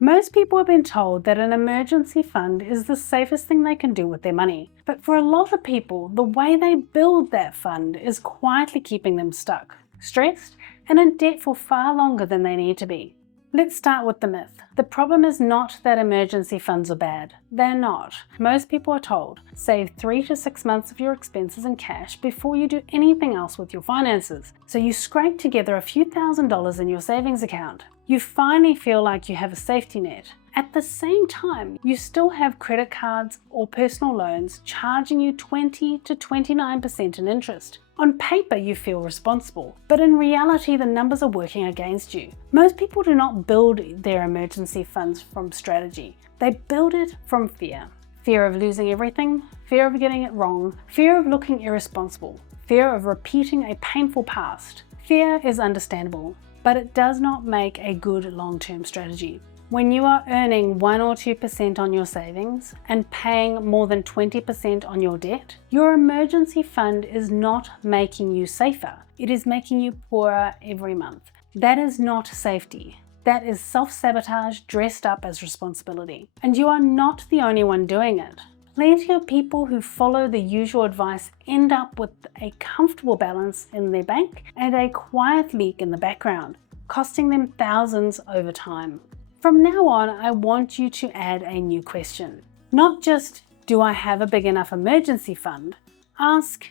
Most people have been told that an emergency fund is the safest thing they can do with their money. But for a lot of people, the way they build that fund is quietly keeping them stuck, stressed, and in debt for far longer than they need to be. Let's start with the myth. The problem is not that emergency funds are bad. They're not. Most people are told, save 3 to 6 months of your expenses in cash before you do anything else with your finances. So you scrape together a few $1,000s in your savings account. You finally feel like you have a safety net. At the same time, you still have credit cards or personal loans charging you 20 to 29% in interest. On paper, you feel responsible, but in reality, the numbers are working against you. Most people do not build their emergency funds from strategy. They build it from fear. Fear of losing everything, fear of getting it wrong, fear of looking irresponsible, fear of repeating a painful past. Fear is understandable, but it does not make a good long-term strategy. When you are earning 1 or 2% on your savings and paying more than 20% on your debt, your emergency fund is not making you safer. It is making you poorer every month. That is not safety. That is self-sabotage dressed up as responsibility. And you are not the only one doing it. Plenty of people who follow the usual advice end up with a comfortable balance in their bank and a quiet leak in the background, costing them thousands over time. From now on, I want you to add a new question. Not just, do I have a big enough emergency fund? Ask,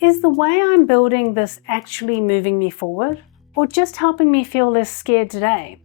is the way I'm building this actually moving me forward, or just helping me feel less scared today,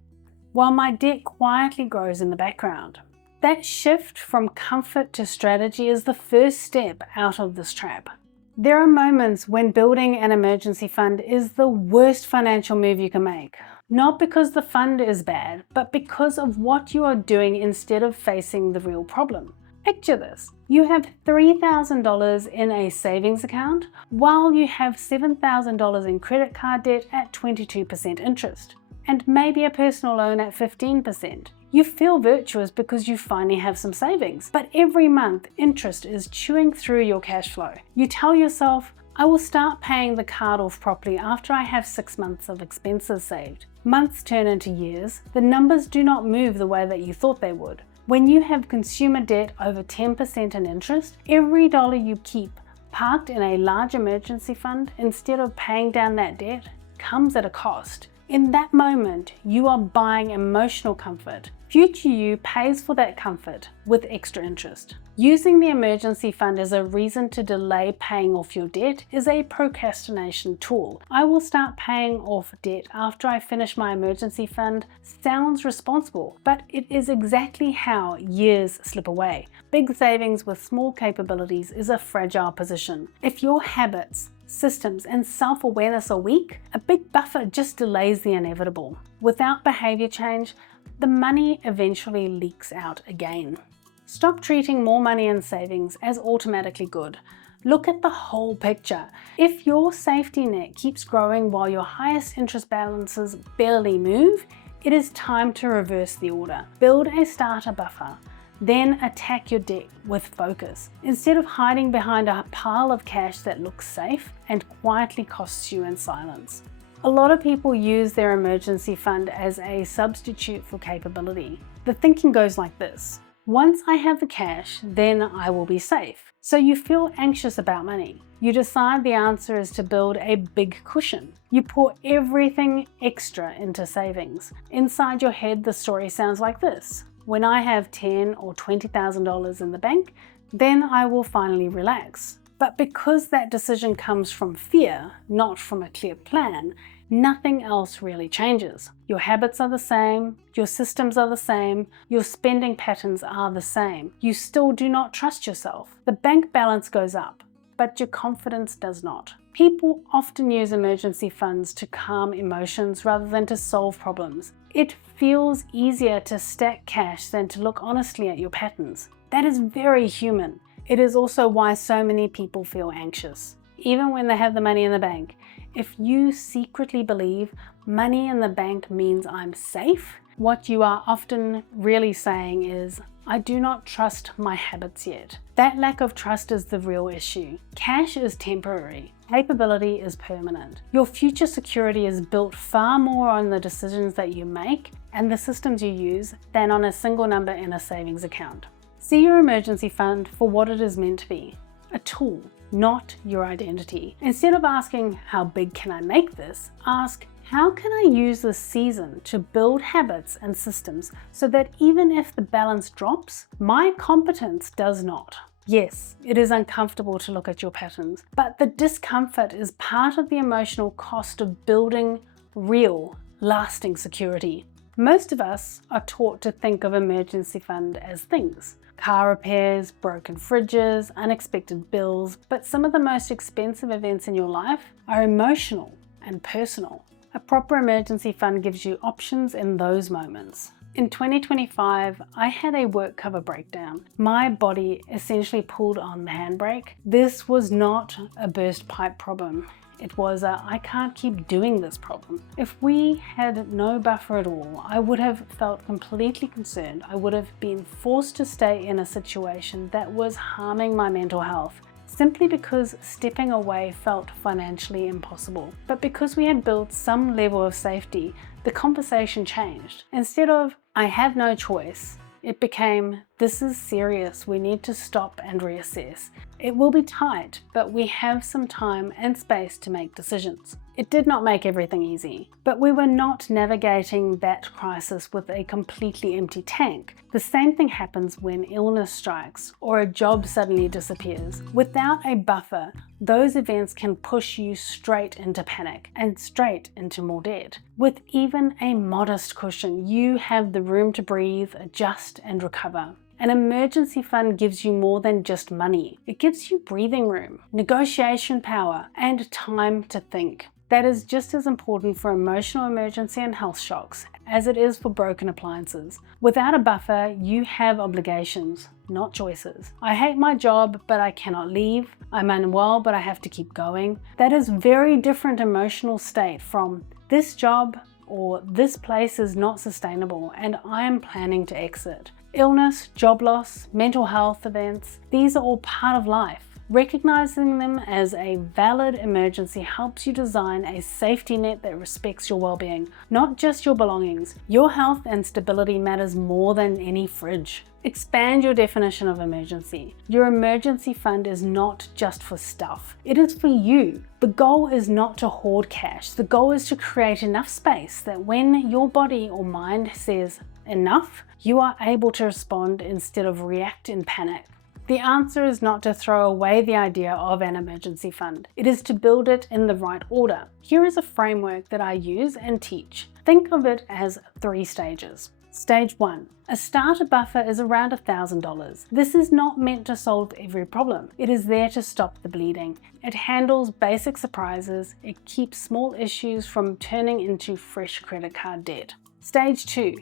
while my debt quietly grows in the background? That shift from comfort to strategy is the first step out of this trap. There are moments when building an emergency fund is the worst financial move you can make. Not because the fund is bad, but because of what you are doing instead of facing the real problem. Picture this. You have $3,000 in a savings account while you have $7,000 in credit card debt at 22% interest, and maybe a personal loan at 15%. You feel virtuous because you finally have some savings, but every month interest is chewing through your cash flow. You tell yourself, I will start paying the card off properly after I have 6 months of expenses saved. Months turn into years. The numbers do not move the way that you thought they would. When you have consumer debt over 10% in interest, every dollar you keep parked in a large emergency fund instead of paying down that debt comes at a cost. In that moment, you are buying emotional comfort. Future you pays for that comfort with extra interest. Using the emergency fund as a reason to delay paying off your debt is a procrastination tool. I will start paying off debt after I finish my emergency fund sounds responsible, but it is exactly how years slip away. Big savings with small capabilities is a fragile position. If your habits, systems, and self-awareness are weak, a big buffer just delays the inevitable. Without behavior change, the money eventually leaks out again. Stop treating more money in savings as automatically good. Look at the whole picture. If your safety net keeps growing while your highest interest balances barely move, it is time to reverse the order. Build a starter buffer. Then attack your debt with focus, instead of hiding behind a pile of cash that looks safe and quietly costs you in silence. A lot of people use their emergency fund as a substitute for capability. The thinking goes like this: once I have the cash, then I will be safe. So you feel anxious about money. You decide the answer is to build a big cushion. You pour everything extra into savings. Inside your head, the story sounds like this: when I have $10,000 or $20,000 in the bank, then I will finally relax. But because that decision comes from fear, not from a clear plan, nothing else really changes. Your habits are the same, your systems are the same, your spending patterns are the same. You still do not trust yourself. The bank balance goes up, but your confidence does not. People often use emergency funds to calm emotions rather than to solve problems. It feels easier to stack cash than to look honestly at your patterns. That is very human. It is also why so many people feel anxious, even when they have the money in the bank. If you secretly believe money in the bank means I'm safe, what you are often really saying is, I do not trust my habits yet. That lack of trust is the real issue. Cash is temporary. Capability is permanent. Your future security is built far more on the decisions that you make and the systems you use than on a single number in a savings account. See your emergency fund for what it is meant to be, a tool, not your identity. Instead of asking, how big can I make this? Ask, how can I use this season to build habits and systems so that even if the balance drops, my competence does not? Yes, it is uncomfortable to look at your patterns, but the discomfort is part of the emotional cost of building real, lasting security. Most of us are taught to think of emergency fund as things. Car repairs, broken fridges, unexpected bills, but some of the most expensive events in your life are emotional and personal. A proper emergency fund gives you options in those moments. In 2025, I had a work cover breakdown. My body essentially pulled on the handbrake. This was not a burst pipe problem. It was a I can't keep doing this problem. If we had no buffer at all, I would have felt completely concerned. I would have been forced to stay in a situation that was harming my mental health, simply because stepping away felt financially impossible. But because we had built some level of safety, the conversation changed. Instead of, I have no choice, it became, this is serious, we need to stop and reassess. It will be tight, but we have some time and space to make decisions. It did not make everything easy, but we were not navigating that crisis with a completely empty tank. The same thing happens when illness strikes or a job suddenly disappears. Without a buffer, those events can push you straight into panic and straight into more debt. With even a modest cushion, you have the room to breathe, adjust, and recover. An emergency fund gives you more than just money. It gives you breathing room, negotiation power, and time to think. That is just as important for emotional emergency and health shocks as it is for broken appliances. Without a buffer, you have obligations, not choices. I hate my job, but I cannot leave. I'm unwell, but I have to keep going. That is very different emotional state from this job or this place is not sustainable and I am planning to exit. Illness, job loss, mental health events, these are all part of life. Recognizing them as a valid emergency helps you design a safety net that respects your well-being, not just your belongings. Your health and stability matters more than any fridge. Expand your definition of emergency. Your emergency fund is not just for stuff. It is for you. The goal is not to hoard cash. The goal is to create enough space that when your body or mind says enough, you are able to respond instead of react in panic. The answer is not to throw away the idea of an emergency fund. It is to build it in the right order. Here is a framework that I use and teach. Think of it as 3 stages. Stage 1. A starter buffer is around $1,000. This is not meant to solve every problem. It is there to stop the bleeding. It handles basic surprises. It keeps small issues from turning into fresh credit card debt. Stage 2.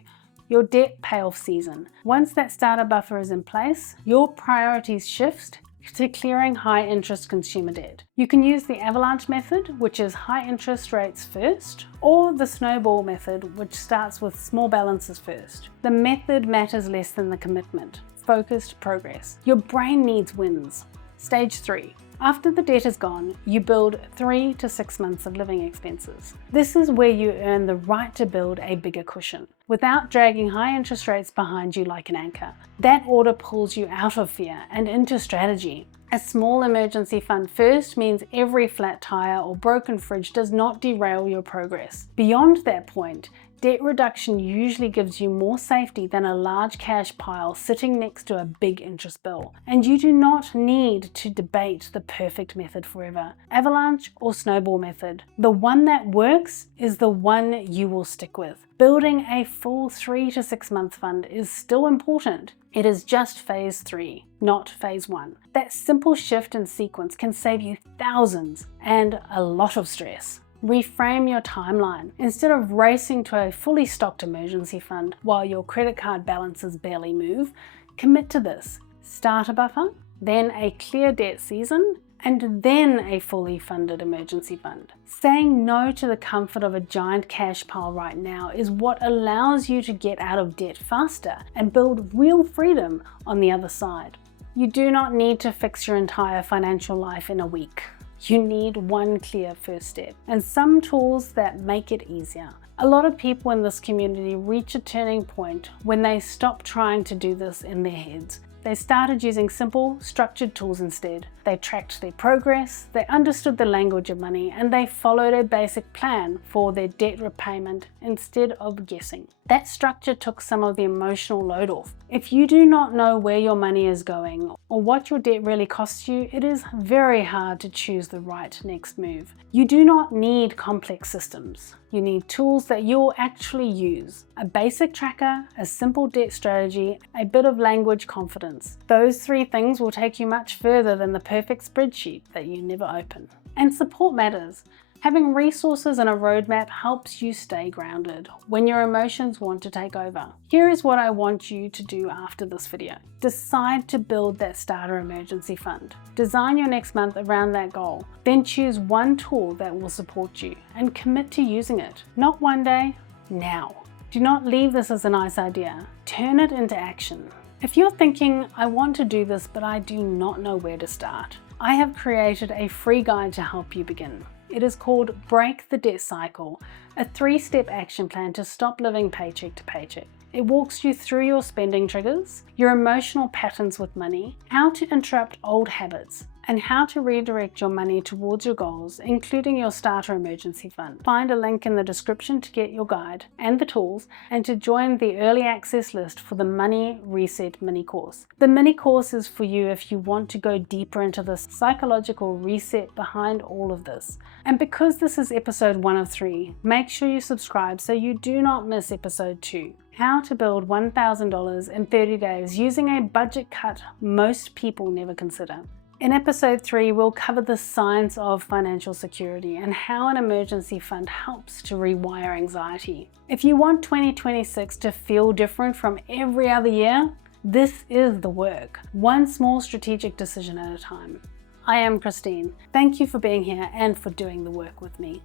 Your debt payoff season. Once that starter buffer is in place, your priorities shift to clearing high interest consumer debt. You can use the avalanche method, which is high interest rates first, or the snowball method, which starts with small balances first. The method matters less than the commitment. Focused progress. Your brain needs wins. Stage 3. After the debt is gone, you build 3 to 6 months of living expenses. This is where you earn the right to build a bigger cushion, without dragging high interest rates behind you like an anchor. That order pulls you out of fear and into strategy. A small emergency fund first means every flat tire or broken fridge does not derail your progress. Beyond that point, debt reduction usually gives you more safety than a large cash pile sitting next to a big interest bill. And you do not need to debate the perfect method forever. Avalanche or snowball method. The one that works is the one you will stick with. Building a full 3 to 6 month fund is still important. It is just phase 3, not phase 1. That simple shift in sequence can save you thousands and a lot of stress. Reframe your timeline. Instead of racing to a fully stocked emergency fund while your credit card balances barely move, commit to this. Start a buffer, then a clear debt season, and then a fully funded emergency fund. Saying no to the comfort of a giant cash pile right now is what allows you to get out of debt faster and build real freedom on the other side. You do not need to fix your entire financial life in a week. You need one clear first step and some tools that make it easier. A lot of people in this community reach a turning point when they stop trying to do this in their heads. They started using simple, structured tools instead. They tracked their progress, they understood the language of money, and they followed a basic plan for their debt repayment instead of guessing. That structure took some of the emotional load off. If you do not know where your money is going or what your debt really costs you, it is very hard to choose the right next move. You do not need complex systems. You need tools that you'll actually use. A basic tracker, a simple debt strategy, a bit of language confidence. Those three things will take you much further than the perfect spreadsheet that you never open. And support matters. Having resources and a roadmap helps you stay grounded when your emotions want to take over. Here is what I want you to do after this video. Decide to build that starter emergency fund. Design your next month around that goal. Then choose one tool that will support you and commit to using it. Not one day, now. Do not leave this as a nice idea. Turn it into action. If you're thinking, I want to do this, but I do not know where to start, I have created a free guide to help you begin. It is called Break the Debt Cycle, a 3-step action plan to stop living paycheck to paycheck. It walks you through your spending triggers, your emotional patterns with money, how to interrupt old habits, and how to redirect your money towards your goals, including your starter emergency fund. Find a link in the description to get your guide and the tools, and to join the early access list for the Money Reset mini course. The mini course is for you if you want to go deeper into the psychological reset behind all of this. And because this is episode 1 of 3, make sure you subscribe so you do not miss episode 2. How to build $1,000 in 30 days using a budget cut most people never consider. In episode 3, we'll cover the science of financial security and how an emergency fund helps to rewire anxiety. If you want 2026 to feel different from every other year, this is the work. One small strategic decision at a time. I am Christine. Thank you for being here and for doing the work with me.